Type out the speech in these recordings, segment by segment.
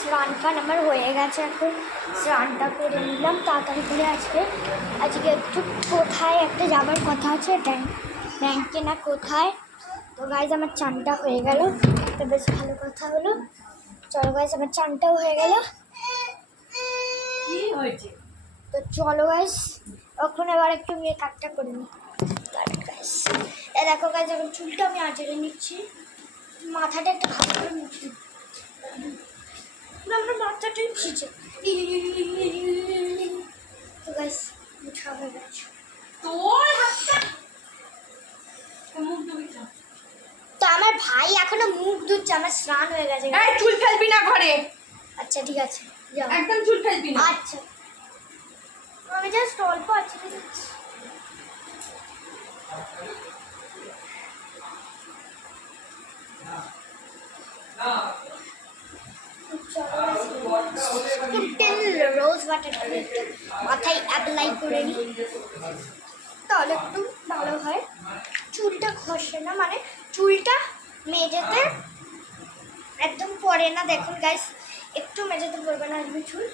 স্নান ফান আমার হয়ে গেছে, এখন স্নানটা করে নিলাম তাড়াতাড়ি করে। আজকে একটু কোথায় একটা যাবার কথা আছে, ব্যাংকে না কোথায়। তো গাইজ আমার চানটা হয়ে গেল, তো বেশ ভালো কথা হলো। চলো গাইজ আমার চানটাও হয়ে গেল, তো চলো গাইজ এখন এবার একটু মেয়ে কাটটা করে নিই। দেখো গাইজ এখন চুলটা আমি আঁচড়ে নিচ্ছি, মাথাটা একটু ভালো করে মুছি, আমার মাথাটাই খিচে। তো গাইজ মুছা হয়ে গেছে। তো আমার ভাই এখনো মুখ ধুচ্ছে, আমার স্নান হয়ে গেছে। চুল ফেলবি না ঘরে। আচ্ছা ঠিক আছে, একদম চুল ফেলবি না। আচ্ছা আমি জাস্ট অল্প আঁচড়ে দিচ্ছি। রোজ ওয়াটারটা একটু মাথায় অ্যাপ্লাই করে নিই, তাহলে একটু ভালো হয়। চুলটা ঘষে না, মানে চুলটা মেজেতে একদম পড়ে না। দেখুন গাইস একটু মেজেতে পড়বে না আসবে চুল।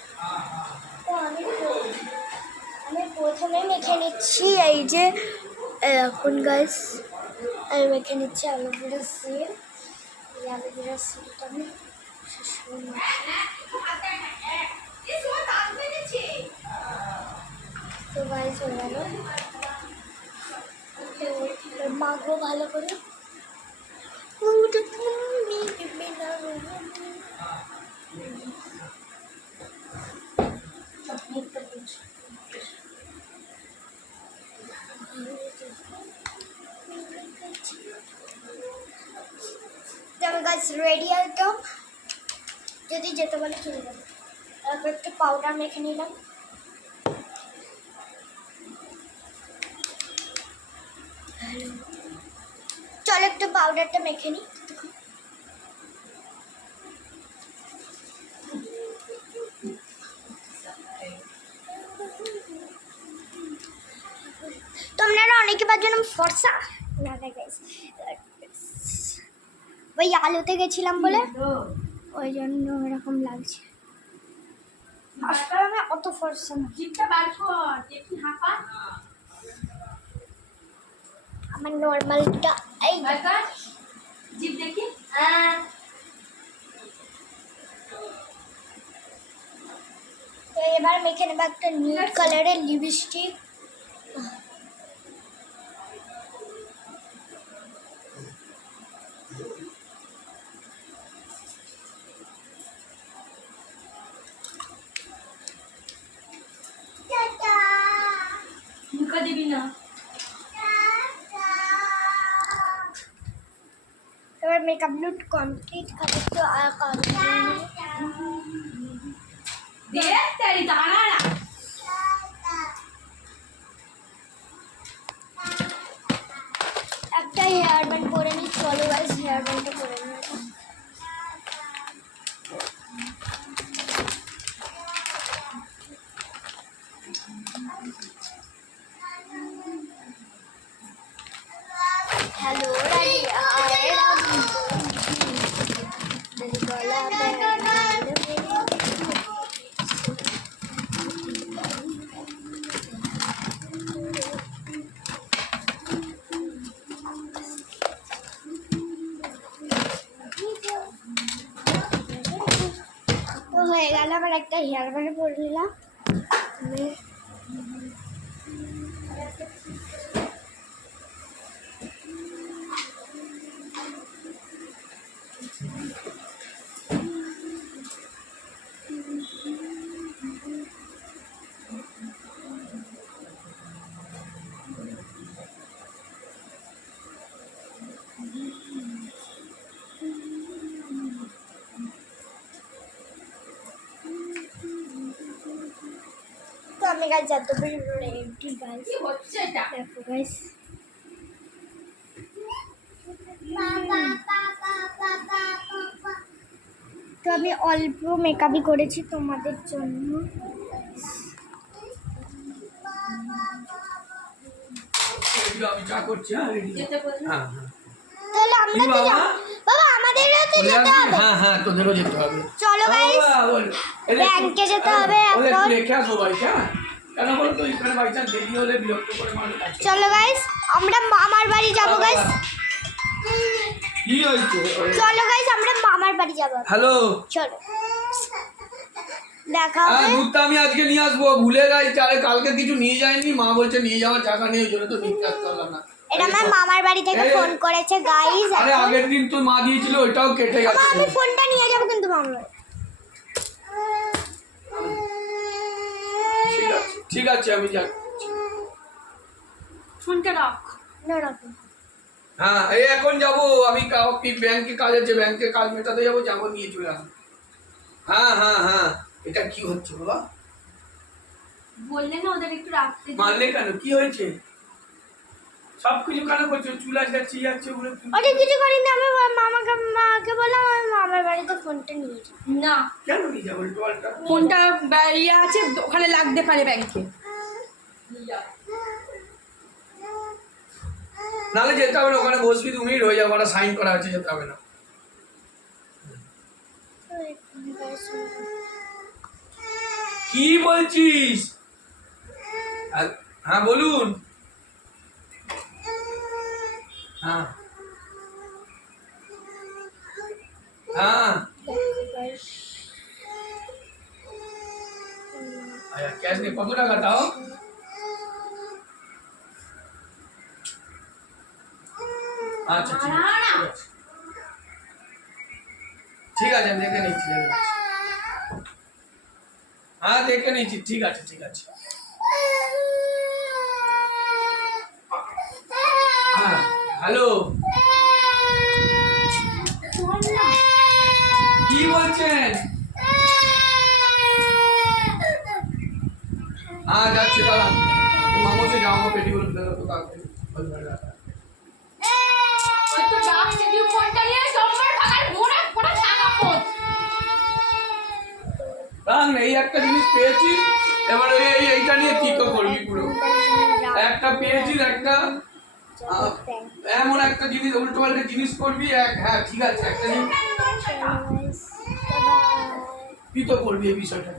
তো আমি প্রথমে মেখে নিচ্ছি এই যে, এখন গাইস আমি মেখে নিচ্ছি অ্যালোভেরা সিড। এই অ্যালোভেরা সিডটা আমি তো গাইস হয়ে গেল, মাখবো ভালো করে। গাছ রেডি একদম, যদি যেতে বলে চলে যাবে। তারপর একটু পাউডার মেখে নিলাম। চলো একটু পাউডারটা মেখে নিই। তোমরা অনেকে ভাবছেন ফর্সা না, ওই আলুতে গেছিলাম বলে ওই জন্য এরকম লাগছে। আসলে অত ফর্সা না। আমার নর্মালটা এই জিপ দেখি। তো এবার মেখে নেবো একটা নিউড কালারের লিপস্টিক। মুখে দিবি না। এবার মেকআপ লুক কমপ্লিট খাবে তো আর একটা হেয়ার ব্যান্ড করে নিই। চলো গাইস হেয়ার ব্যান্ডটা করে নিই। হ্যালো তো হয়ে গেল, আবার একটা হেয়ার ব্যান্ড করে নিলাম। তো আমি গাইস যত রেডি গাইস, দেখো গাইস তো আমি অল্প মেকআপই করেছি তোমাদের জন্য। তাহলে আমরা তো বাবা আমাদের আমাদেরও তো বলে যেতে আসবি? হবে। হ্যাঁ হ্যাঁ তোদেরও যেতে হবে। চলো গাইস, ব্যাংকে যেতে হবে ওদের এখন। একটু রেখে আসবো বাড়িতে, হ্যাঁ? কেন বলো তো এখানে বাই চান্স দেরি হলে বিরক্ত করে মানুষ আসে। চলো গাইস, আমরা মামার বাড়ি যাবো গাইস। কি হয়েছে? চলো গাইস, আমরা মামার বাড়ি যাবো। হ্যালো, চলো, দেখা হ্যাঁ হবে। দুধটা আমি আজকে নিয়ে আসবো, ভুলে গেছি। আরে কালকে কিছু নিয়ে যায়নি, মা বলছে নিয়ে যাওয়ার জায়গা নেই, ওই জন্য তো নিতে আসতে পারলাম না। এটা আমার মামার বাড়ি থেকে এই, ফোন করেছে গাইস। আরে আগের দিন তো মা দিয়েছিল, ওইটাও কেটে গেছে। আমি ফোনটা নিয়ে যাবো কিন্তু মামার। ঠিক আছে ঠিক আছে, আমি যাচ্ছি। ফোনটা রাখ। না রাখো। হ্যাঁ এই এখন যাবো আমি, ব্যাংকে কাজ আছে, ব্যাংকে কাজ মেটাতে যাবো, যাবো নিয়ে চলে আসবো। হ্যাঁ হ্যাঁ হ্যাঁ, এটা কি হচ্ছে বাবা? বললে না ওদের একটু রাখতে দিতে। মারলে কেন? কি হয়েছে? সব কিছু কেন করছো? চুল আসছে যাচ্ছে ওগুলো ওটা কিছু করিনি, আমি মাকে বললাম আমি মামার বাড়িতে ফোনটা নিয়ে যাবো। না, কেন নিয়ে যাবো উল্টো পাল্টা? ফোনটা ইয়ে আছে, ওখানে লাগতে পারে ব্যাংকে। নাহলে যেতে হবে না, ওখানে বসবি 2 মিনিট হয়ে যাবে, ওটা সাইন করা আছে, যেতে হবে না। কি বলছিস? হ্যাঁ বলুন। হ্যাঁ হ্যাঁ, আচ্ছা ক্যাশ নিয়ে কত টাকা দাও? আচ্ছা ঠিক আছে, ঠিক আছে, আমি দেখে নিচ্ছি, দেখে নিচ্ছি। হ্যাঁ দেখে নিচ্ছি, ঠিক আছে ঠিক আছে। হ্যাঁ হ্যালো, কি বলছেন? হ্যাঁ যাচ্ছি, দাঁড়ান। মামু সে যাওয়া পেটি বলে দিল তো কাউকে। ওই তো ডাকছে, তুই ফোনটা নিয়ে জম্মার ভাগার মোড়া পোড়া ছাগা ফোন। রান এই একটা জিনিস পেয়েছি, এবার এইটা নিয়ে কি তো করবি পুরো? একটা পেয়েছিস, একটা এমন একটা জিনিস উল্টো পাল্টা জিনিস করবি, হ্যাঁ ঠিক আছে, একটা জিনিস কি তো করবি এই বিষয়টা?